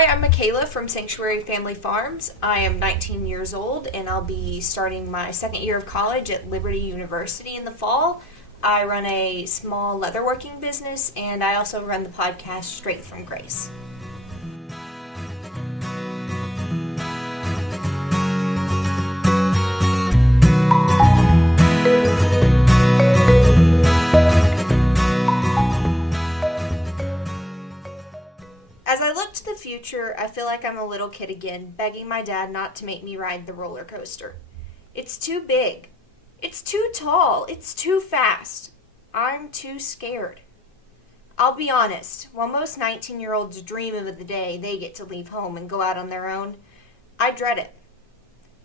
Hi, I'm Michaela from Sanctuary Family Farms. I am 19 years old and I'll be starting my second year of college at Liberty University in the fall. I run a small leatherworking business and I also run the podcast Straight from Grace. As I look to the future, I feel like I'm a little kid again, begging my dad not to make me ride the roller coaster. It's too big. It's too tall. It's too fast. I'm too scared. I'll be honest, while most 19-year-olds dream of the day they get to leave home and go out on their own, I dread it.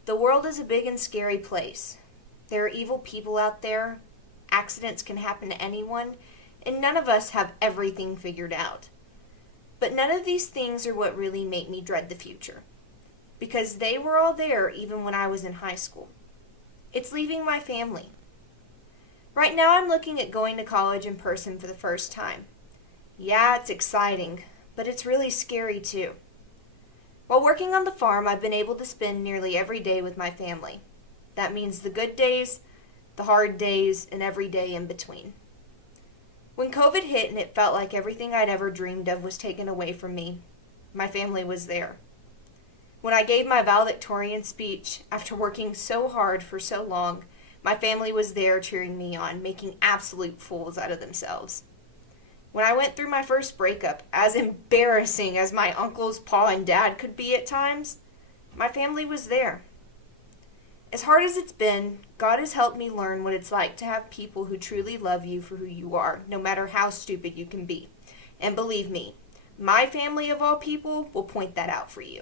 The world is a big and scary place. There are evil people out there, accidents can happen to anyone, and none of us have everything figured out. But none of these things are what really make me dread the future, because they were all there even when I was in high school. It's leaving my family. Right now I'm looking at going to college in person for the first time. Yeah, it's exciting, but it's really scary too. While working on the farm, I've been able to spend nearly every day with my family. That means the good days, the hard days, and every day in between. When COVID hit and it felt like everything I'd ever dreamed of was taken away from me, my family was there. When I gave my valedictorian speech, after working so hard for so long, my family was there cheering me on, making absolute fools out of themselves. When I went through my first breakup, as embarrassing as my uncles, Pa, and Dad could be at times, my family was there. As hard as it's been, God has helped me learn what it's like to have people who truly love you for who you are, no matter how stupid you can be. And believe me, my family of all people will point that out for you.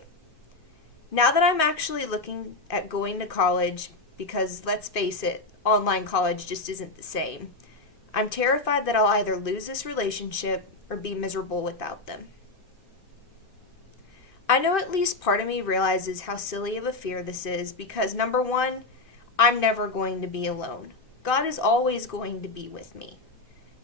Now that I'm actually looking at going to college, because let's face it, online college just isn't the same, I'm terrified that I'll either lose this relationship or be miserable without them. I know at least part of me realizes how silly of a fear this is because, number one, I'm never going to be alone. God is always going to be with me.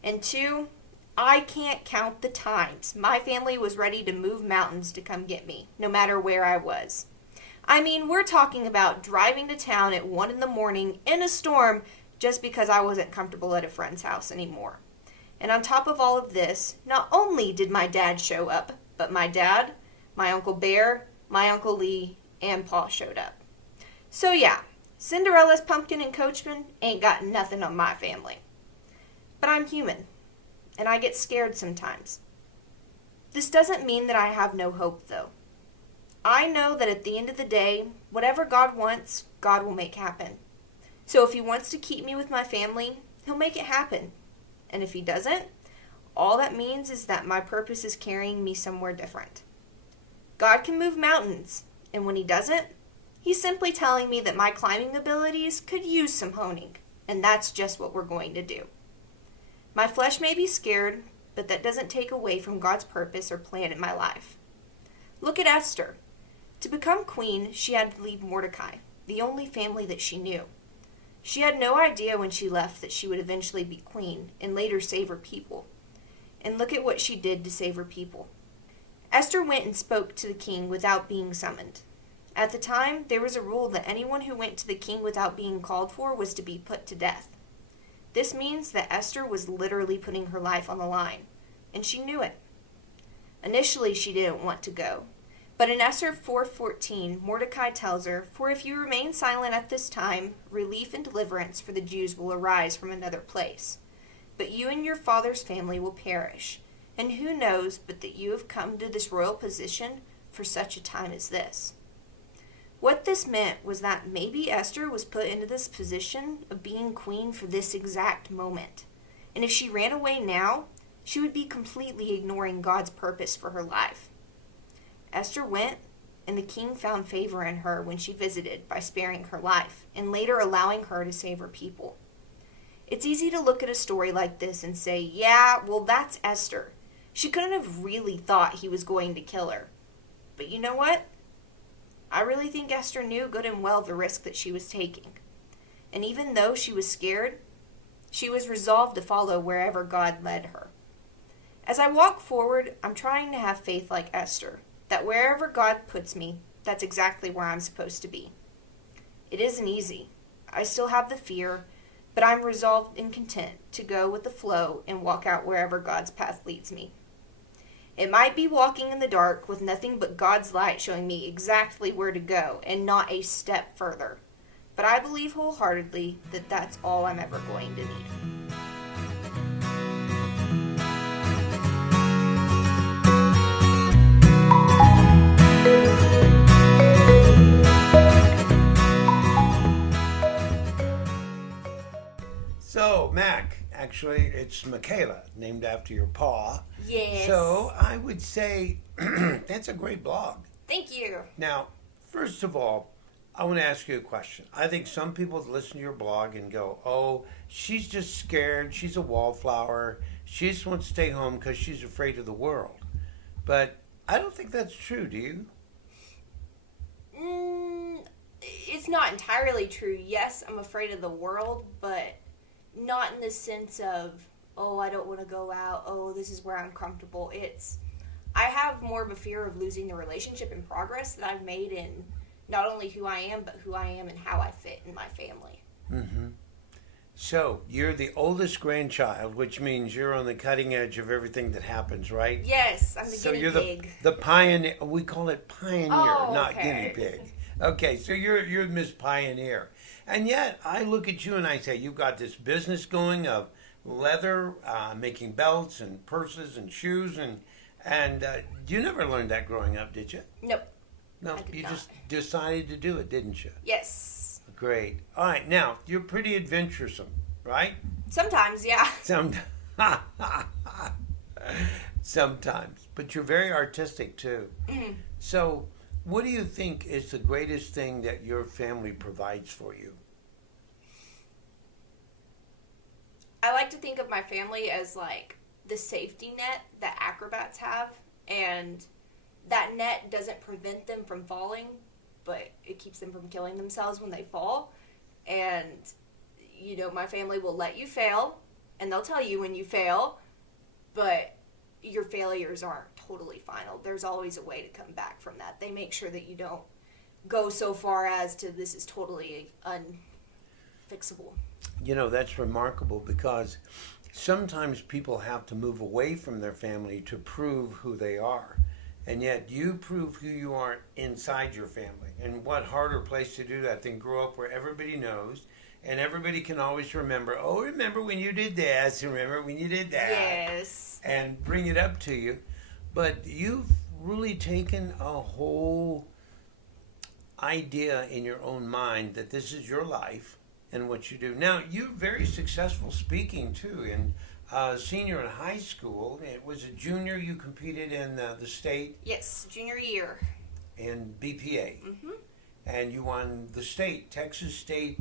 And two, I can't count the times my family was ready to move mountains to come get me, no matter where I was. I mean, we're talking about driving to town at 1 a.m. in a storm just because I wasn't comfortable at a friend's house anymore. And on top of all of this, not only did my dad show up, but my dad, my Uncle Bear, my Uncle Lee, and Pa showed up. So yeah, Cinderella's pumpkin and coachman ain't got nothing on my family. But I'm human, and I get scared sometimes. This doesn't mean that I have no hope, though. I know that at the end of the day, whatever God wants, God will make happen. So if He wants to keep me with my family, He'll make it happen. And if He doesn't, all that means is that my purpose is carrying me somewhere different. God can move mountains, and when He doesn't, He's simply telling me that my climbing abilities could use some honing, and that's just what we're going to do. My flesh may be scared, but that doesn't take away from God's purpose or plan in my life. Look at Esther. To become queen, she had to leave Mordecai, the only family that she knew. She had no idea when she left that she would eventually be queen and later save her people. And look at what she did to save her people. Esther went and spoke to the king without being summoned. At the time, there was a rule that anyone who went to the king without being called for was to be put to death. This means that Esther was literally putting her life on the line, and she knew it. Initially, she didn't want to go, but in Esther 4:14, Mordecai tells her, "For if you remain silent at this time, relief and deliverance for the Jews will arise from another place. But you and your father's family will perish. And who knows but that you have come to this royal position for such a time as this." What this meant was that maybe Esther was put into this position of being queen for this exact moment. And if she ran away now, she would be completely ignoring God's purpose for her life. Esther went, and the king found favor in her when she visited by sparing her life, and later allowing her to save her people. It's easy to look at a story like this and say, yeah, well, that's Esther. She couldn't have really thought he was going to kill her. But you know what? I really think Esther knew good and well the risk that she was taking. And even though she was scared, she was resolved to follow wherever God led her. As I walk forward, I'm trying to have faith like Esther, that wherever God puts me, that's exactly where I'm supposed to be. It isn't easy. I still have the fear, but I'm resolved and content to go with the flow and walk out wherever God's path leads me. It might be walking in the dark with nothing but God's light showing me exactly where to go and not a step further. But I believe wholeheartedly that that's all I'm ever going to need. So, Mac, actually, it's Michaela, named after your paw. Yes. So, I would say that's a great blog. Thank you. Now, first of all, I want to ask you a question. I think some people listen to your blog and go, oh, she's just scared. She's a wallflower. She just wants to stay home because she's afraid of the world. But I don't think that's true, do you? It's not entirely true. Yes, I'm afraid of the world, but not in the sense of, oh, I don't want to go out. Oh, this is where I'm comfortable. I have more of a fear of losing the relationship and progress that I've made in not only who I am, but who I am and how I fit in my family. Mm-hmm. So, you're the oldest grandchild, which means you're on the cutting edge of everything that happens, right? Yes, I'm the guinea pig. The pioneer. We call it pioneer, not okay. guinea pig. Okay, so you're Miss Pioneer. And yet, I look at you and I say, you've got this business going of leather, making belts and purses and shoes, and you never learned that growing up, did you? Nope. No, you just decided to do it, didn't you? Yes. Great. All right, now, you're pretty adventuresome, right? Sometimes, yeah. Sometimes. But you're very artistic, too. Mm-hmm. So, what do you think is the greatest thing that your family provides for you? I like to think of my family as like the safety net that acrobats have, and that net doesn't prevent them from falling, but it keeps them from killing themselves when they fall. And, you know, my family will let you fail, and they'll tell you when you fail, but your failures aren't totally final. There's always a way to come back from that. They make sure that you don't go so far as to this is totally unfixable. You know, that's remarkable because sometimes people have to move away from their family to prove who they are. And yet you prove who you are inside your family. And what harder place to do that than grow up where everybody knows and everybody can always remember, oh, remember when you did this, remember when you did that. Yes. And bring it up to you. But you've really taken a whole idea in your own mind that this is your life and what you do. Now, you're very successful speaking, too. And senior in high school, it was a junior, you competed in the state. Yes, junior year. In BPA. Mm-hmm. And you won the state, Texas State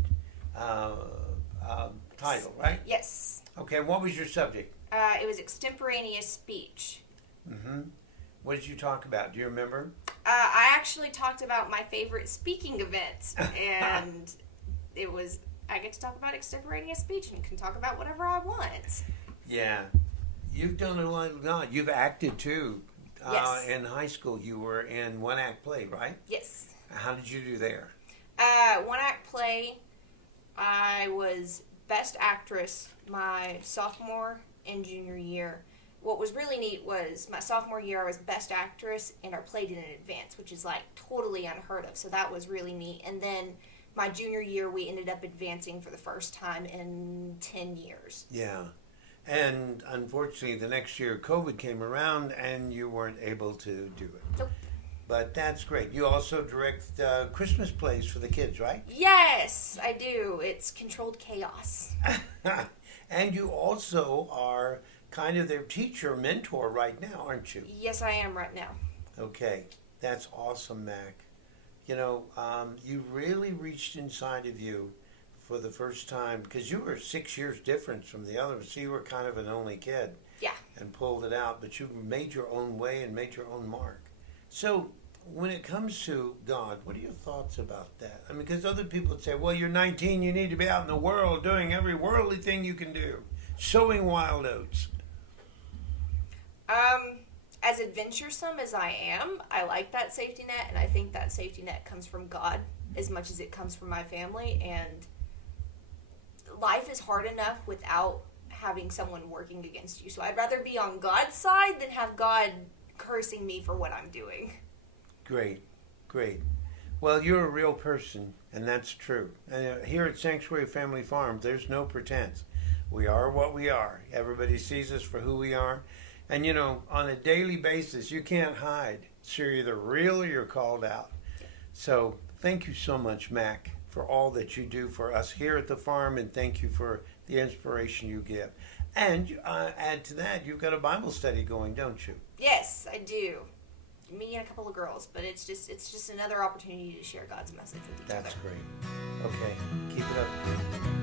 title, right? Yes. Okay, what was your subject? It was extemporaneous speech. Mm-hmm. What did you talk about? Do you remember? I actually talked about my favorite speaking event, and it was, I get to talk about extemporaneous speech and can talk about whatever I want. Yeah. You've done a lot. You've acted, too. Yes. In high school, you were in one-act play, right? Yes. How did you do there? One-act play, I was Best Actress my sophomore and junior year. What was really neat was my sophomore year I was Best Actress and our play did in advance, which is like totally unheard of. So that was really neat. And then my junior year we ended up advancing for the first time in 10 years. Yeah. And unfortunately, the next year COVID came around and you weren't able to do it. Nope. But that's great. You also direct Christmas plays for the kids, right? Yes, I do. It's Controlled Chaos. And you also are kind of their teacher, mentor right now, aren't you? Yes, I am right now. Okay. That's awesome, Mac. You know, you really reached inside of you for the first time because you were 6 years different from the others. So you were kind of an only kid. Yeah. And pulled it out, but you made your own way and made your own mark. So when it comes to God, what are your thoughts about that? I mean, because other people would say, well, you're 19, you need to be out in the world doing every worldly thing you can do, sowing wild oats. as adventuresome as I am, I like that safety net, and I think that safety net comes from God as much as it comes from my family. And life is hard enough without having someone working against you. So I'd rather be on God's side than have God cursing me for what I'm doing. Great, great. Well, you're a real person, and that's true. And here at Sanctuary Family Farm, there's no pretense. We are what we are. Everybody sees us for who we are. And, you know, on a daily basis, you can't hide. So you're either real or you're called out. So thank you so much, Mac, for all that you do for us here at the farm, and thank you for the inspiration you give. And add to that, you've got a Bible study going, don't you? Yes, I do. Me and a couple of girls, but it's just another opportunity to share God's message with each other. That's great. Okay, keep it up.